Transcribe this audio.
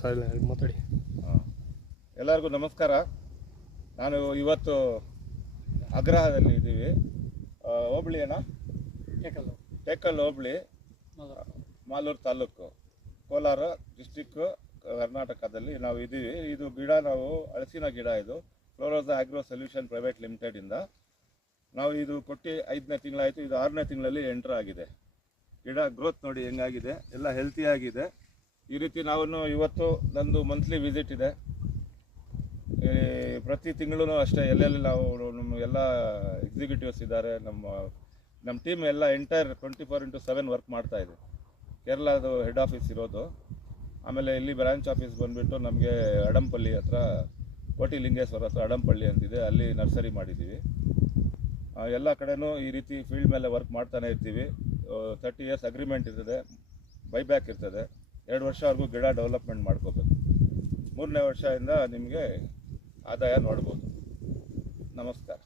Sir ಮಾತಾಡಿ. ಎಲ್ಲರಿಗೂ ನಮಸ್ಕಾರ. ನಾನು ಇವತ್ತು ಅಗ್ರಹದಲ್ಲಿ ಇದ್ದೀವಿ. ಹೋಬಳಿ ಅಣ್ಣ, ಟೇಕಲ್ ಹೋಬಳಿ, ಮಾಲೂರು ತಾಲೂಕು, ಕೋಲಾರ ಡಿಸ್ಟಿಕ್ಕು, ಕರ್ನಾಟಕದಲ್ಲಿ ನಾವು ಇದ್ದೀವಿ. ಇದು ಗಿಡ ನಾವು ಹಲಸಿನ ಗಿಡ. ಇದು ಫ್ಲೋರೋಸಾ ಆಗ್ರೋ ಸೊಲ್ಯೂಷನ್ ಪ್ರೈವೇಟ್ ಲಿಮಿಟೆಡಿಂದ ನಾವು ಇದು ಕೊಟ್ಟು 5ನೇ ತಿಂಗಳಾಯಿತು. ಇದು 6ನೇ ತಿಂಗಳಲ್ಲಿ ಎಂಟರ್ ಆಗಿದೆ. ಗಿಡ ಗ್ರೋತ್ ನೋಡಿ ಹೆಂಗಾಗಿದೆ, ಎಲ್ಲ ಹೆಲ್ತಿಯಾಗಿದೆ. ಈ ರೀತಿ ನಾವು ಇವತ್ತು ನಂದು ಮಂತ್ಲಿ ವಿಸಿಟ್ ಇದೆ. ಪ್ರತಿ ತಿಂಗಳೂ ಅಷ್ಟೇ ಎಲ್ಲೆಲ್ಲಿ ನಾವು ಎಲ್ಲ ಎಕ್ಸಿಕ್ಯೂಟಿವ್ಸ್ ಇದ್ದಾರೆ. ನಮ್ಮ ಟೀಮ್ ಎಲ್ಲ ಎಂಟೈರ್ 24x7 ವರ್ಕ್ ಮಾಡ್ತಾಯಿದೆ. ಕೇರಳದು ಹೆಡ್ ಆಫೀಸ್ ಇರೋದು. ಆಮೇಲೆ ಇಲ್ಲಿ ಬ್ರಾಂಚ್ ಆಫೀಸ್ ಬಂದುಬಿಟ್ಟು ನಮಗೆ ಅಡಂಪಲ್ಲಿ ಹತ್ರ, ಕೋಟಿ ಲಿಂಗೇಶ್ವರ ಹತ್ರ ಅಡಂಪಳ್ಳಿ ಅಂತಿದೆ, ಅಲ್ಲಿ ನರ್ಸರಿ ಮಾಡಿದ್ದೀವಿ. ಎಲ್ಲ ಕಡೆನೂ ಈ ರೀತಿ ಫೀಲ್ಡ್ ಮೇಲೆ ವರ್ಕ್ ಮಾಡ್ತಾನೆ ಇರ್ತೀವಿ. 30 years ಅಗ್ರಿಮೆಂಟ್ ಇರ್ತದೆ, ಬೈಬ್ಯಾಕ್ ಇರ್ತದೆ. 2 ವರ್ಷವರೆಗೂ ಗಿಡ ಡೆವಲಪ್ಮೆಂಟ್ ಮಾಡ್ಕೋಬೇಕು. 3ನೇ ವರ್ಷದಿಂದ ನಿಮಗೆ ಆದಾಯ ನೋಡ್ಬೋದು. ನಮಸ್ಕಾರ.